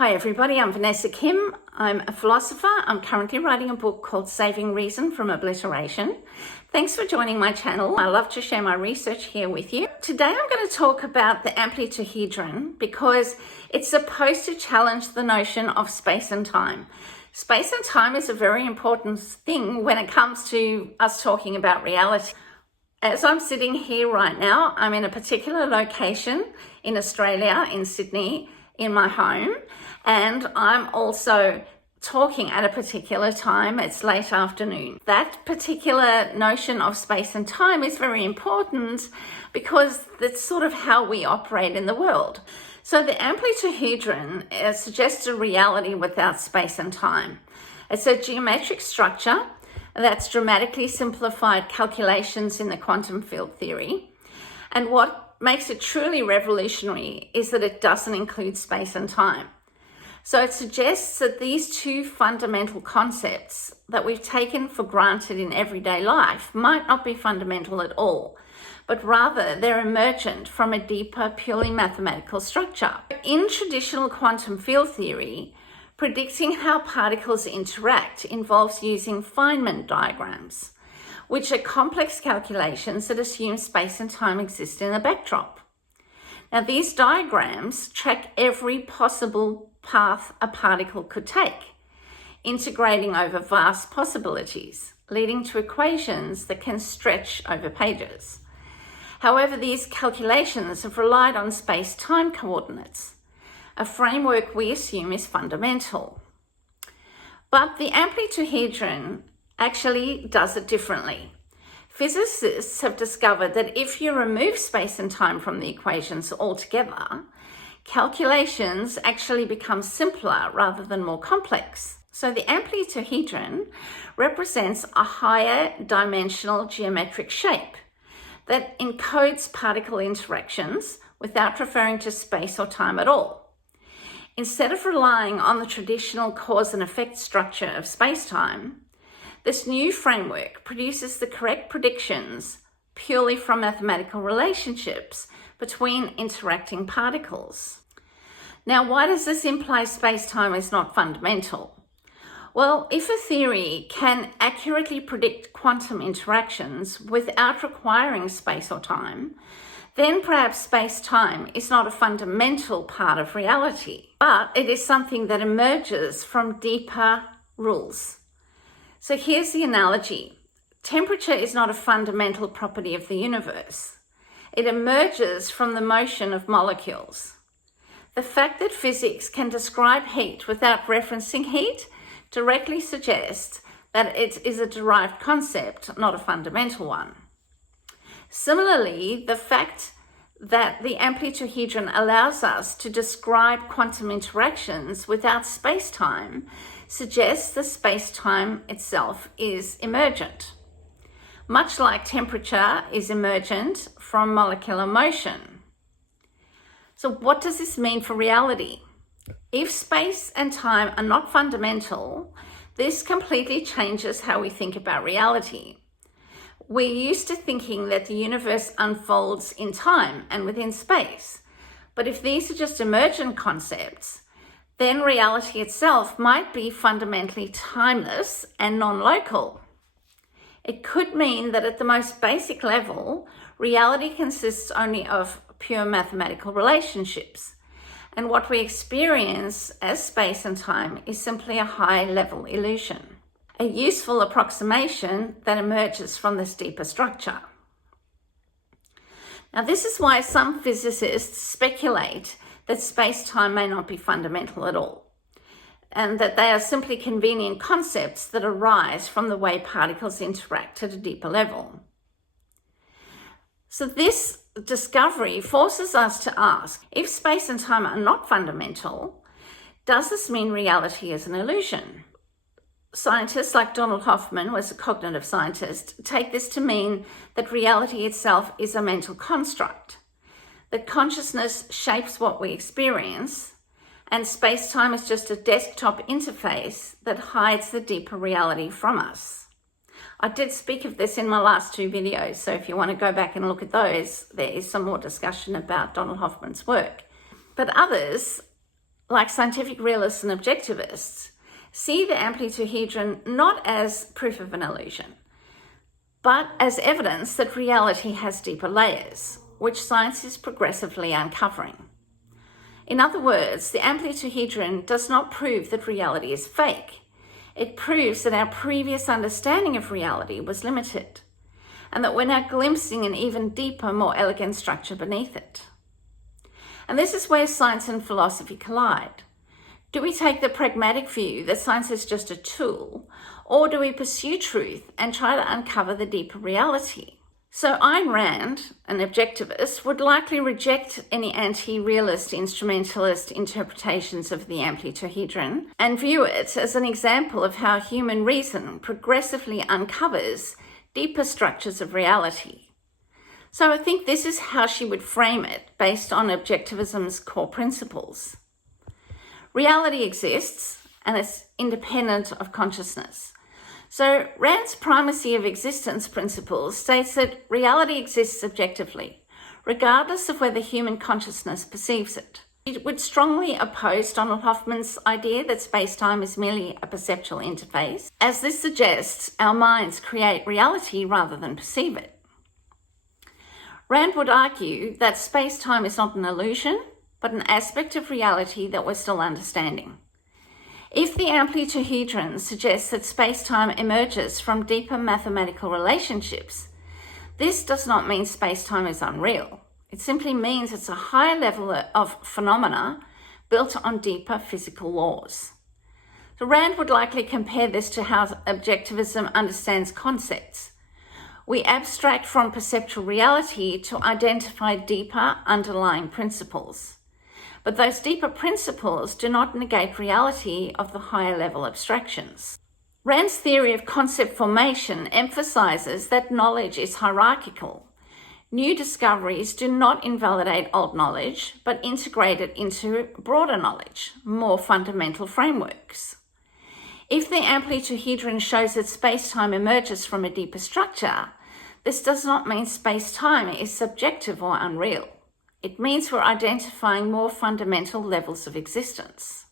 Hi everybody, I'm Vanessa Kim. I'm a philosopher. I'm currently writing a book called Saving Reason from Obliteration. Thanks for joining my channel. I love to share my research here with you. Today I'm going to talk about the Amplituhedron because it's supposed to challenge the notion of space and time. Space and time is a very important thing when it comes to us talking about reality. As I'm sitting here right now, I'm in a particular location in Australia, in Sydney, in my home, and I'm also talking at a particular time. It's late afternoon. That particular notion of space and time is very important because that's sort of how we operate in the world. So the Amplituhedron suggests a reality without space and time. It's a geometric structure that's dramatically simplified calculations in the quantum field theory. And what makes it truly revolutionary is that it doesn't include space and time. So it suggests that these two fundamental concepts that we've taken for granted in everyday life might not be fundamental at all, but rather they're emergent from a deeper, purely mathematical structure. In traditional quantum field theory, predicting how particles interact involves using Feynman diagrams, which are complex calculations that assume space and time exist in the backdrop. Now, these diagrams track every possible path a particle could take, integrating over vast possibilities, leading to equations that can stretch over pages. However, these calculations have relied on space-time coordinates, a framework we assume is fundamental. But the Amplituhedron actually does it differently. Physicists have discovered that if you remove space and time from the equations altogether, calculations actually become simpler rather than more complex. So the Amplituhedron represents a higher dimensional geometric shape that encodes particle interactions without referring to space or time at all. Instead of relying on the traditional cause and effect structure of space-time, this new framework produces the correct predictions purely from mathematical relationships between interacting particles. Now, why does this imply space-time is not fundamental? Well, if a theory can accurately predict quantum interactions without requiring space or time, then perhaps space-time is not a fundamental part of reality, but it is something that emerges from deeper rules. So here's the analogy. Temperature is not a fundamental property of the universe. It emerges from the motion of molecules. The fact that physics can describe heat without referencing heat directly suggests that it is a derived concept, not a fundamental one. Similarly, the fact that the Amplituhedron allows us to describe quantum interactions without space-time suggests the space-time itself is emergent, much like temperature is emergent from molecular motion. So what does this mean for reality? If space and time are not fundamental, this completely changes how we think about reality. We're used to thinking that the universe unfolds in time and within space. But if these are just emergent concepts, then reality itself might be fundamentally timeless and non-local. It could mean that at the most basic level, reality consists only of pure mathematical relationships. And what we experience as space and time is simply a high-level illusion, a useful approximation that emerges from this deeper structure. Now, this is why some physicists speculate that space-time may not be fundamental at all, and that they are simply convenient concepts that arise from the way particles interact at a deeper level. So this discovery forces us to ask, if space and time are not fundamental, does this mean reality is an illusion? Scientists like Donald Hoffman, who is a cognitive scientist, take this to mean that reality itself is a mental construct, that consciousness shapes what we experience, and space-time is just a desktop interface that hides the deeper reality from us. I did speak of this in my last two videos, so if you want to go back and look at those, there is some more discussion about Donald Hoffman's work. But others, like scientific realists and objectivists, see the amplituhedron not as proof of an illusion, but as evidence that reality has deeper layers, which science is progressively uncovering. In other words, the amplituhedron does not prove that reality is fake. It proves that our previous understanding of reality was limited, and that we're now glimpsing an even deeper, more elegant structure beneath it. And this is where science and philosophy collide. Do we take the pragmatic view that science is just a tool, or do we pursue truth and try to uncover the deeper reality? So Ayn Rand, an objectivist, would likely reject any anti-realist, instrumentalist interpretations of the amplituhedron and view it as an example of how human reason progressively uncovers deeper structures of reality. So I think this is how she would frame it based on objectivism's core principles. Reality exists and it's independent of consciousness. So Rand's primacy of existence principle states that reality exists objectively, regardless of whether human consciousness perceives it. It would strongly oppose Donald Hoffman's idea that space-time is merely a perceptual interface, as this suggests our minds create reality rather than perceive it. Rand would argue that space-time is not an illusion, but an aspect of reality that we're still understanding. If the amplituhedron suggests that space-time emerges from deeper mathematical relationships, this does not mean space-time is unreal. It simply means it's a higher level of phenomena built on deeper physical laws. So Rand would likely compare this to how objectivism understands concepts. We abstract from perceptual reality to identify deeper underlying principles. But those deeper principles do not negate reality of the higher level abstractions. Rand's theory of concept formation emphasizes that knowledge is hierarchical. New discoveries do not invalidate old knowledge, but integrate it into broader knowledge, more fundamental frameworks. If the amplituhedron shows that space-time emerges from a deeper structure, this does not mean space-time is subjective or unreal. It means we're identifying more fundamental levels of existence.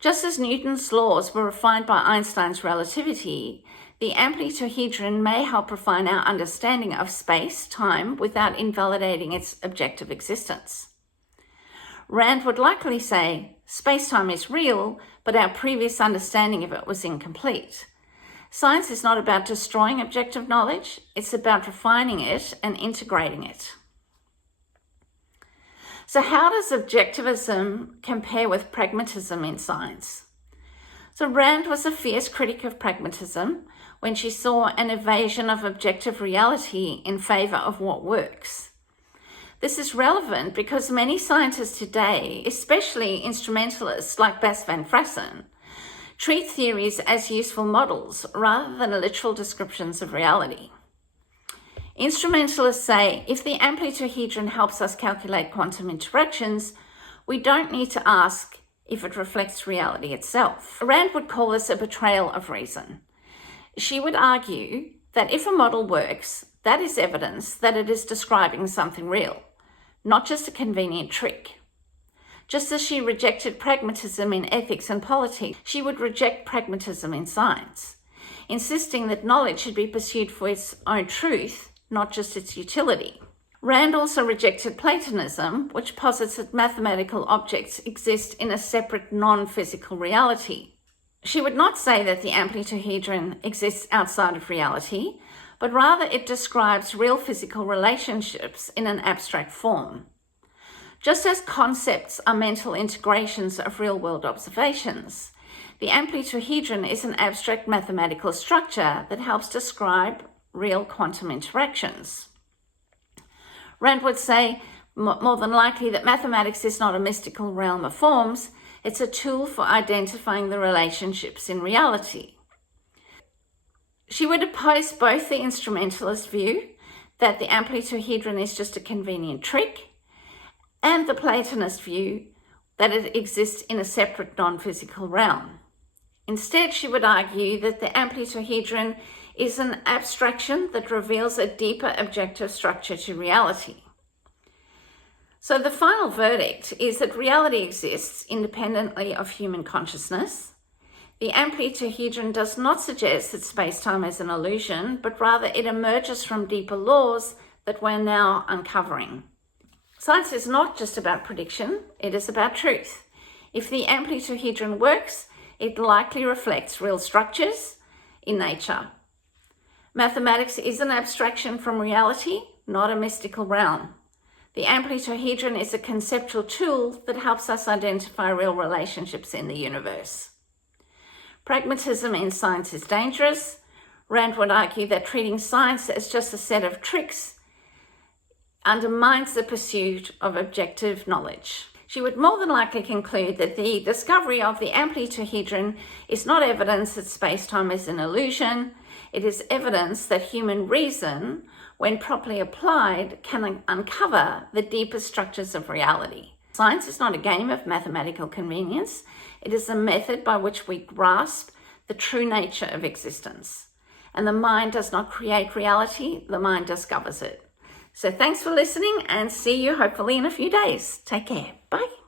Just as Newton's laws were refined by Einstein's relativity, the amplituhedron may help refine our understanding of space, time, without invalidating its objective existence. Rand would likely say, space-time is real, but our previous understanding of it was incomplete. Science is not about destroying objective knowledge, it's about refining it and integrating it. So how does objectivism compare with pragmatism in science? So Rand was a fierce critic of pragmatism when she saw an evasion of objective reality in favor of what works. This is relevant because many scientists today, especially instrumentalists like Bas van Fraassen, treat theories as useful models rather than literal descriptions of reality. Instrumentalists say if the amplituhedron helps us calculate quantum interactions, we don't need to ask if it reflects reality itself. Rand would call this a betrayal of reason. She would argue that if a model works, that is evidence that it is describing something real, not just a convenient trick. Just as she rejected pragmatism in ethics and politics, she would reject pragmatism in science, insisting that knowledge should be pursued for its own truth, not just its utility. Rand also rejected Platonism, which posits that mathematical objects exist in a separate non-physical reality. She would not say that the amplituhedron exists outside of reality, but rather it describes real physical relationships in an abstract form. Just as concepts are mental integrations of real-world observations, the amplituhedron is an abstract mathematical structure that helps describe real quantum interactions. Rand would say more than likely that mathematics is not a mystical realm of forms, it's a tool for identifying the relationships in reality. She would oppose both the instrumentalist view that the amplituhedron is just a convenient trick and the Platonist view that it exists in a separate non-physical realm. Instead, she would argue that the amplituhedron is an abstraction that reveals a deeper objective structure to reality. So the final verdict is that reality exists independently of human consciousness. The Amplituhedron does not suggest that space-time is an illusion, but rather it emerges from deeper laws that we're now uncovering. Science is not just about prediction, it is about truth. If the Amplituhedron works, it likely reflects real structures in nature. Mathematics is an abstraction from reality, not a mystical realm. The Amplituhedron is a conceptual tool that helps us identify real relationships in the universe. Pragmatism in science is dangerous. Rand would argue that treating science as just a set of tricks undermines the pursuit of objective knowledge. She would more than likely conclude that the discovery of the Amplituhedron is not evidence that space-time is an illusion. It is evidence that human reason, when properly applied, can uncover the deeper structures of reality. Science is not a game of mathematical convenience. It is a method by which we grasp the true nature of existence. And the mind does not create reality, the mind discovers it. So thanks for listening, and see you hopefully in a few days. Take care. Bye.